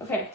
Okay,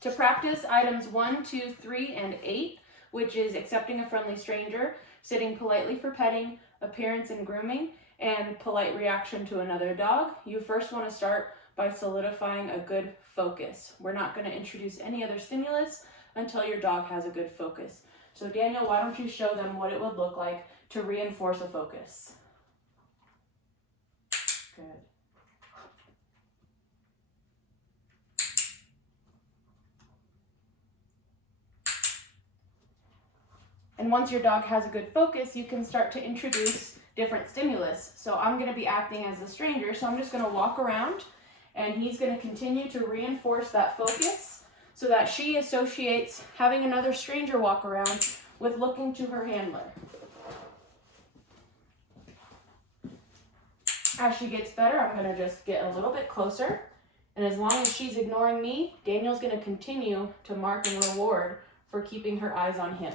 to practice items 1, 2, 3, and 8, which is accepting a friendly stranger, sitting politely for petting, appearance and grooming, and polite reaction to another dog, you first want to start by solidifying a good focus. We're not going to introduce any other stimulus until your dog has a good focus. So Daniel, why don't you show them what it would look like to reinforce a focus? Good. And once your dog has a good focus, you can start to introduce different stimulus. So I'm going to be acting as the stranger, so I'm just going to walk around, and he's going to continue to reinforce that focus so that she associates having another stranger walk around with looking to her handler. As she gets better, I'm going to just get a little bit closer, and as long as she's ignoring me, Daniel's going to continue to mark and reward for keeping her eyes on him.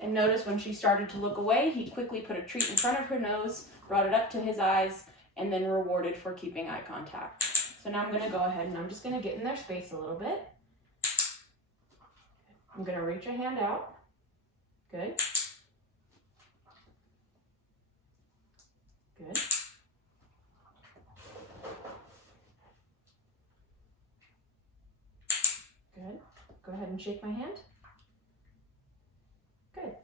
And notice when she started to look away, he quickly put a treat in front of her nose, brought it up to his eyes, and then rewarded for keeping eye contact. So now I'm going to go ahead and I'm just going to get in their space a little bit. I'm going to reach a hand out. Good. Good. Good. Go ahead and shake my hand. Good.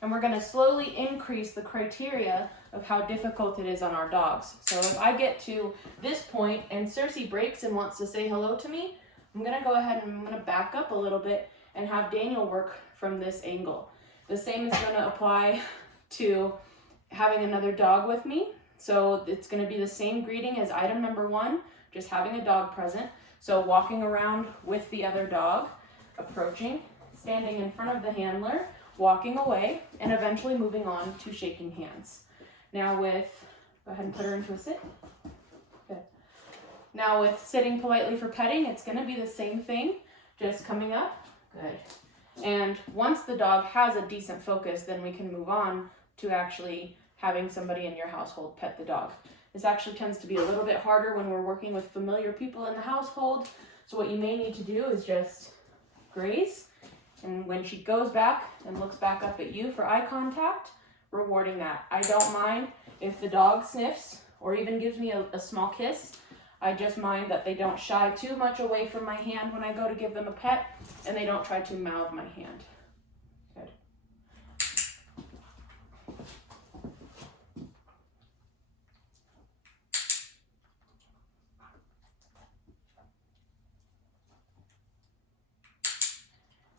And we're going to slowly increase the criteria of how difficult it is on our dogs. So if I get to this point and Cersei breaks and wants to say hello to me, I'm going to go ahead and I'm going to back up a little bit and have Daniel work from this angle. The same is going to apply to having another dog with me. So it's going to be the same greeting as item number 1, just having a dog present. So walking around with the other dog, approaching, standing in front of the handler, walking away, and eventually moving on to shaking hands. Now go ahead and put her into a sit. Good. Now with sitting politely for petting, it's going to be the same thing, just coming up. Good. And once the dog has a decent focus, then we can move on to actually having somebody in your household pet the dog. This actually tends to be a little bit harder when we're working with familiar people in the household. So what you may need to do is just graze. And when she goes back and looks back up at you for eye contact, rewarding that. I don't mind if the dog sniffs or even gives me a small kiss. I just mind that they don't shy too much away from my hand when I go to give them a pet, and they don't try to mouth my hand. Good.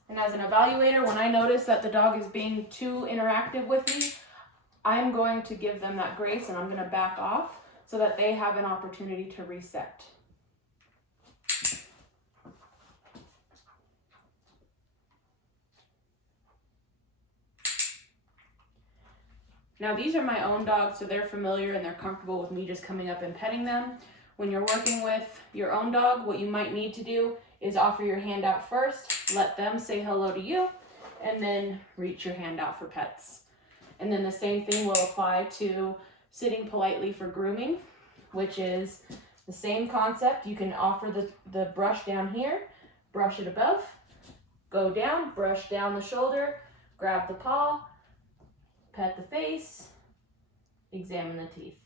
And as an evaluator, when I notice that the dog is being too interactive with me, I'm going to give them that grace and I'm going to back off so that they have an opportunity to reset. Now these are my own dogs, so they're familiar and they're comfortable with me just coming up and petting them. When you're working with your own dog, what you might need to do is offer your hand out first, let them say hello to you, and then reach your hand out for pets. And then the same thing will apply to sitting politely for grooming, which is the same concept. You can offer the brush down here, brush it above, go down, brush down the shoulder, grab the paw, pet the face, examine the teeth.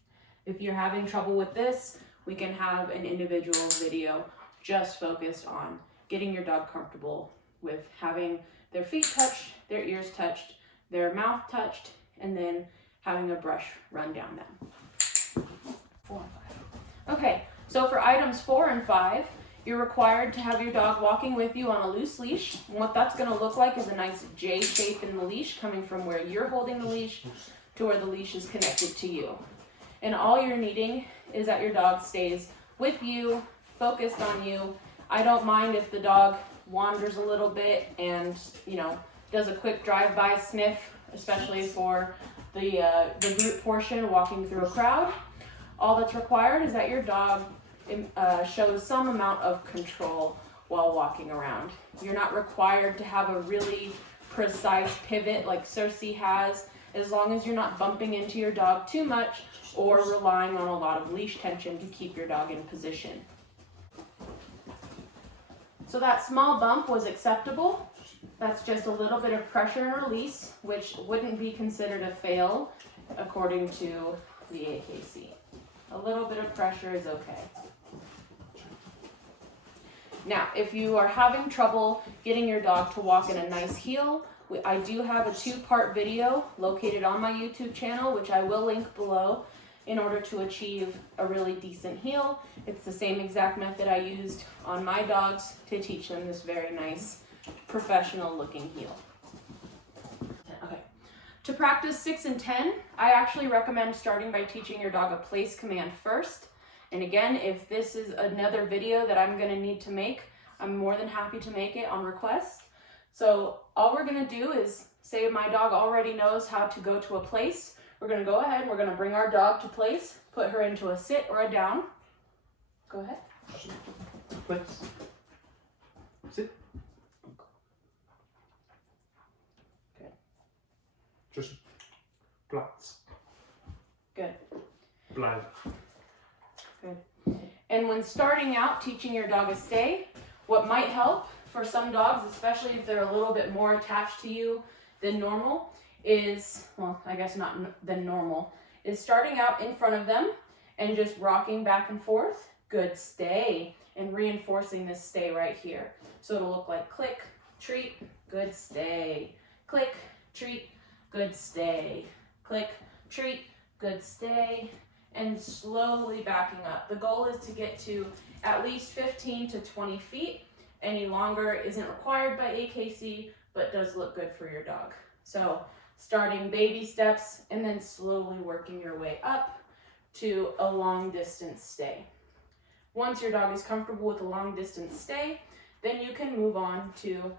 If you're having trouble with this, we can have an individual video just focused on getting your dog comfortable with having their feet touched, their ears touched, their mouth touched, and then having a brush run down them. 4 and 5. Okay, so for items 4 and 5, you're required to have your dog walking with you on a loose leash. And what that's going to look like is a nice J shape in the leash coming from where you're holding the leash to where the leash is connected to you. And all you're needing is that your dog stays with you, focused on you. I don't mind if the dog wanders a little bit and, does a quick drive-by sniff, especially for the group portion walking through a crowd. All that's required is that your dog shows some amount of control while walking around. You're not required to have a really precise pivot like Cersei has. as long as you're not bumping into your dog too much or relying on a lot of leash tension to keep your dog in position. So that small bump was acceptable. That's just a little bit of pressure and release, which wouldn't be considered a fail according to the AKC. A little bit of pressure is okay. Now, if you are having trouble getting your dog to walk in a nice heel, I do have a 2-part video located on my YouTube channel, which I will link below, in order to achieve a really decent heel. It's the same exact method I used on my dogs to teach them this very nice, professional looking heel. Okay. To practice 6 and 10, I actually recommend starting by teaching your dog a place command first. And again, if this is another video that I'm gonna need to make, I'm more than happy to make it on request. So all we're gonna do is say my dog already knows how to go to a place. We're gonna go ahead and we're gonna bring our dog to place, put her into a sit or a down. Go ahead. Place. Sit. Good. Just plats. Good. Blind. Good. And when starting out teaching your dog a stay, what might help for some dogs, especially if they're a little bit more attached to you than normal, is, well, I guess not than normal, is starting out in front of them and just rocking back and forth. Good stay. And reinforcing this stay right here. So it'll look like click, treat, good stay. Click, treat, good stay. Click, treat, good stay. And slowly backing up. The goal is to get to at least 15 to 20 feet. Any longer isn't required by AKC, but does look good for your dog. So starting baby steps and then slowly working your way up to a long distance stay. Once your dog is comfortable with a long distance stay, then you can move on to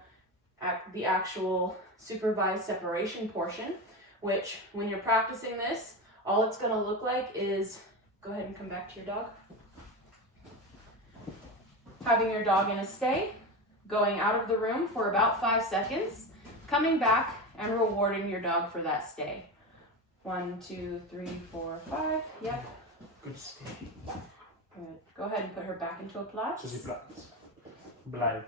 the actual supervised separation portion, which when you're practicing this, all it's gonna look like is, go ahead and come back to your dog. Having your dog in a stay, going out of the room for about 5 seconds, coming back and rewarding your dog for that stay. 1, 2, 3, 4, 5, yep. Good stay. Good. Go ahead and put her back into a plats. Så sie plats. Blind.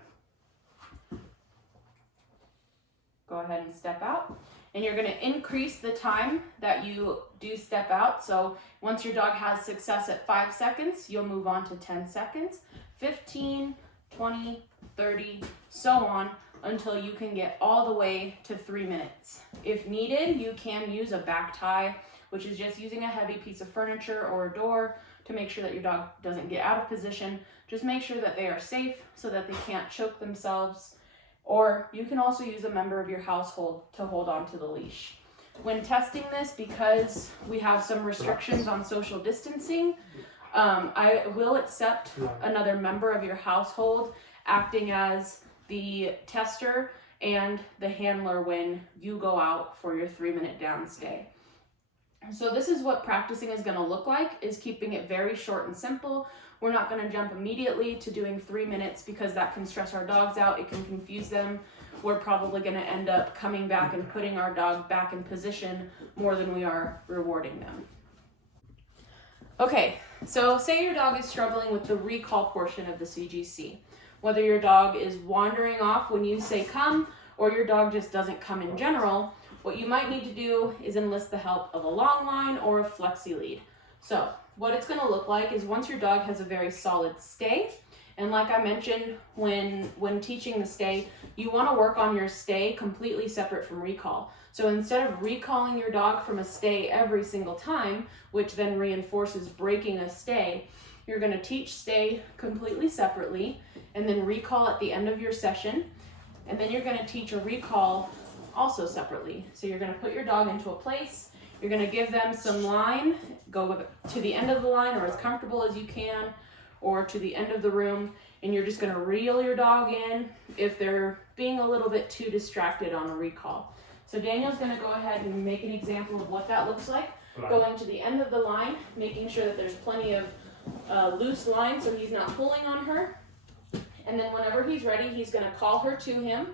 Go ahead and step out. And you're gonna increase the time that you do step out. So once your dog has success at 5 seconds, you'll move on to 10 seconds, 15, 20, 30, so on, until you can get all the way to 3 minutes. If needed, you can use a back tie, which is just using a heavy piece of furniture or a door to make sure that your dog doesn't get out of position. Just make sure that they are safe so that they can't choke themselves. Or you can also use a member of your household to hold on to the leash. When testing this, because we have some restrictions on social distancing, I will accept another member of your household acting as the tester and the handler when you go out for your 3-minute down stay. So this is what practicing is going to look like, is keeping it very short and simple. We're not going to jump immediately to doing 3 minutes because that can stress our dogs out. It can confuse them. We're probably going to end up coming back and putting our dog back in position more than we are rewarding them. Okay, so say your dog is struggling with the recall portion of the CGC. Whether your dog is wandering off when you say come, or your dog just doesn't come in general, what you might need to do is enlist the help of a long line or a flexi lead. So what it's going to look like is once your dog has a very solid stay, and like I mentioned when teaching the stay, you want to work on your stay completely separate from recall. So instead of recalling your dog from a stay every single time, which then reinforces breaking a stay, you're going to teach stay completely separately and then recall at the end of your session. And then you're going to teach a recall also separately. So you're going to put your dog into a place, you're going to give them some line, go to the end of the line or as comfortable as you can, or to the end of the room, and you're just going to reel your dog in if they're being a little bit too distracted on a recall. So Daniel's going to go ahead and make an example of what that looks like. Going to the end of the line, making sure that there's plenty of loose line so he's not pulling on her. And then whenever he's ready, he's going to call her to him.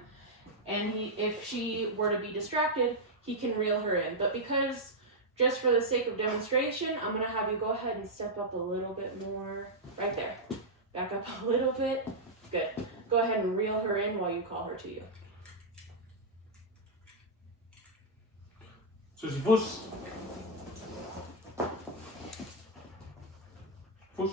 And if she were to be distracted, he can reel her in. But because, just for the sake of demonstration, I'm gonna have you go ahead and step up a little bit more. Right there. Back up a little bit. Good. Go ahead and reel her in while you call her to you. Susie, fuss. Fuss.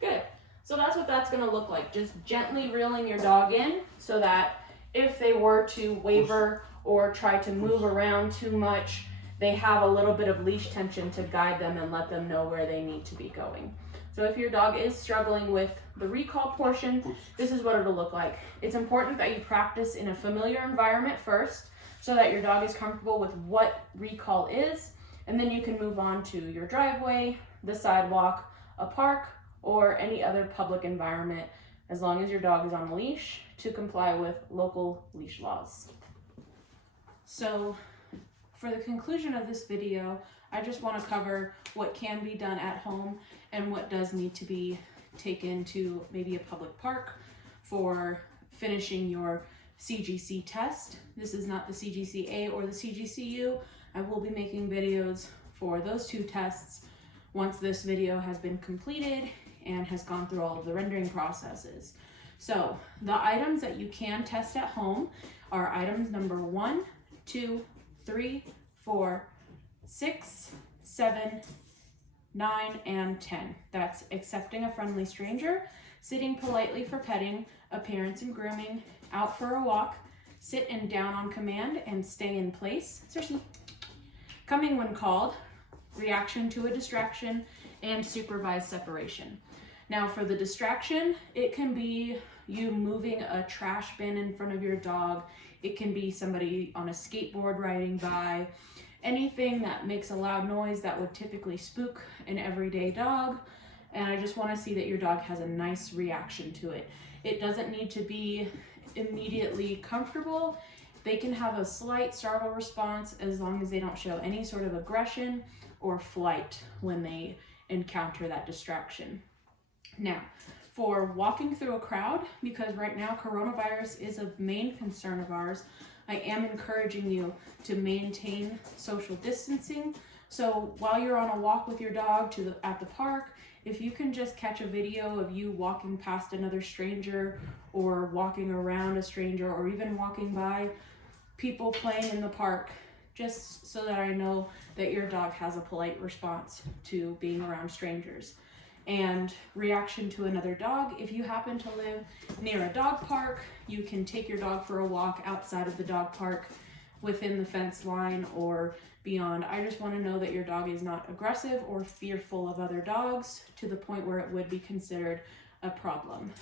Good. So that's what that's going to look like. Just gently reeling your dog in so that if they were to waver or try to move around too much, they have a little bit of leash tension to guide them and let them know where they need to be going. So if your dog is struggling with the recall portion, this is what it'll look like. It's important that you practice in a familiar environment first so that your dog is comfortable with what recall is, and then you can move on to your driveway, the sidewalk, a park, or any other public environment, as long as your dog is on a leash, to comply with local leash laws. So for the conclusion of this video, I just want to cover what can be done at home and what does need to be taken to maybe a public park for finishing your CGC test. This is not the CGCA or the CGCU. I will be making videos for those two tests once this video has been completed and has gone through all of the rendering processes. So the items that you can test at home are items number 1, 2, 3, 4, 6, 7, 9, and 10. That's accepting a friendly stranger, sitting politely for petting, appearance and grooming, out for a walk, sit and down on command and stay in place, Cersei, coming when called, reaction to a distraction, and supervised separation. Now for the distraction, it can be you moving a trash bin in front of your dog. It can be somebody on a skateboard riding by. Anything that makes a loud noise that would typically spook an everyday dog. And I just want to see that your dog has a nice reaction to it. It doesn't need to be immediately comfortable. They can have a slight startle response as long as they don't show any sort of aggression or flight when they encounter that distraction. Now, for walking through a crowd, because right now coronavirus is a main concern of ours, I am encouraging you to maintain social distancing. So while you're on a walk with your dog at the park, if you can just catch a video of you walking past another stranger or walking around a stranger or even walking by people playing in the park, just so that I know that your dog has a polite response to being around strangers. And reaction to another dog, if you happen to live near a dog park, you can take your dog for a walk outside of the dog park within the fence line or beyond. I just want to know that your dog is not aggressive or fearful of other dogs to the point where it would be considered a problem.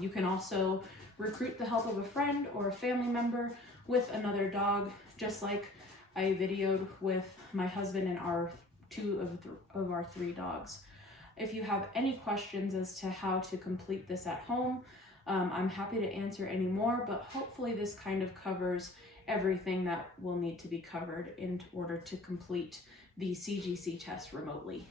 You can also recruit the help of a friend or a family member with another dog, just like I videoed with my husband and our 2 of our 3 dogs. If you have any questions as to how to complete this at home, I'm happy to answer any more, but hopefully this kind of covers everything that will need to be covered in order to complete the CGC test remotely.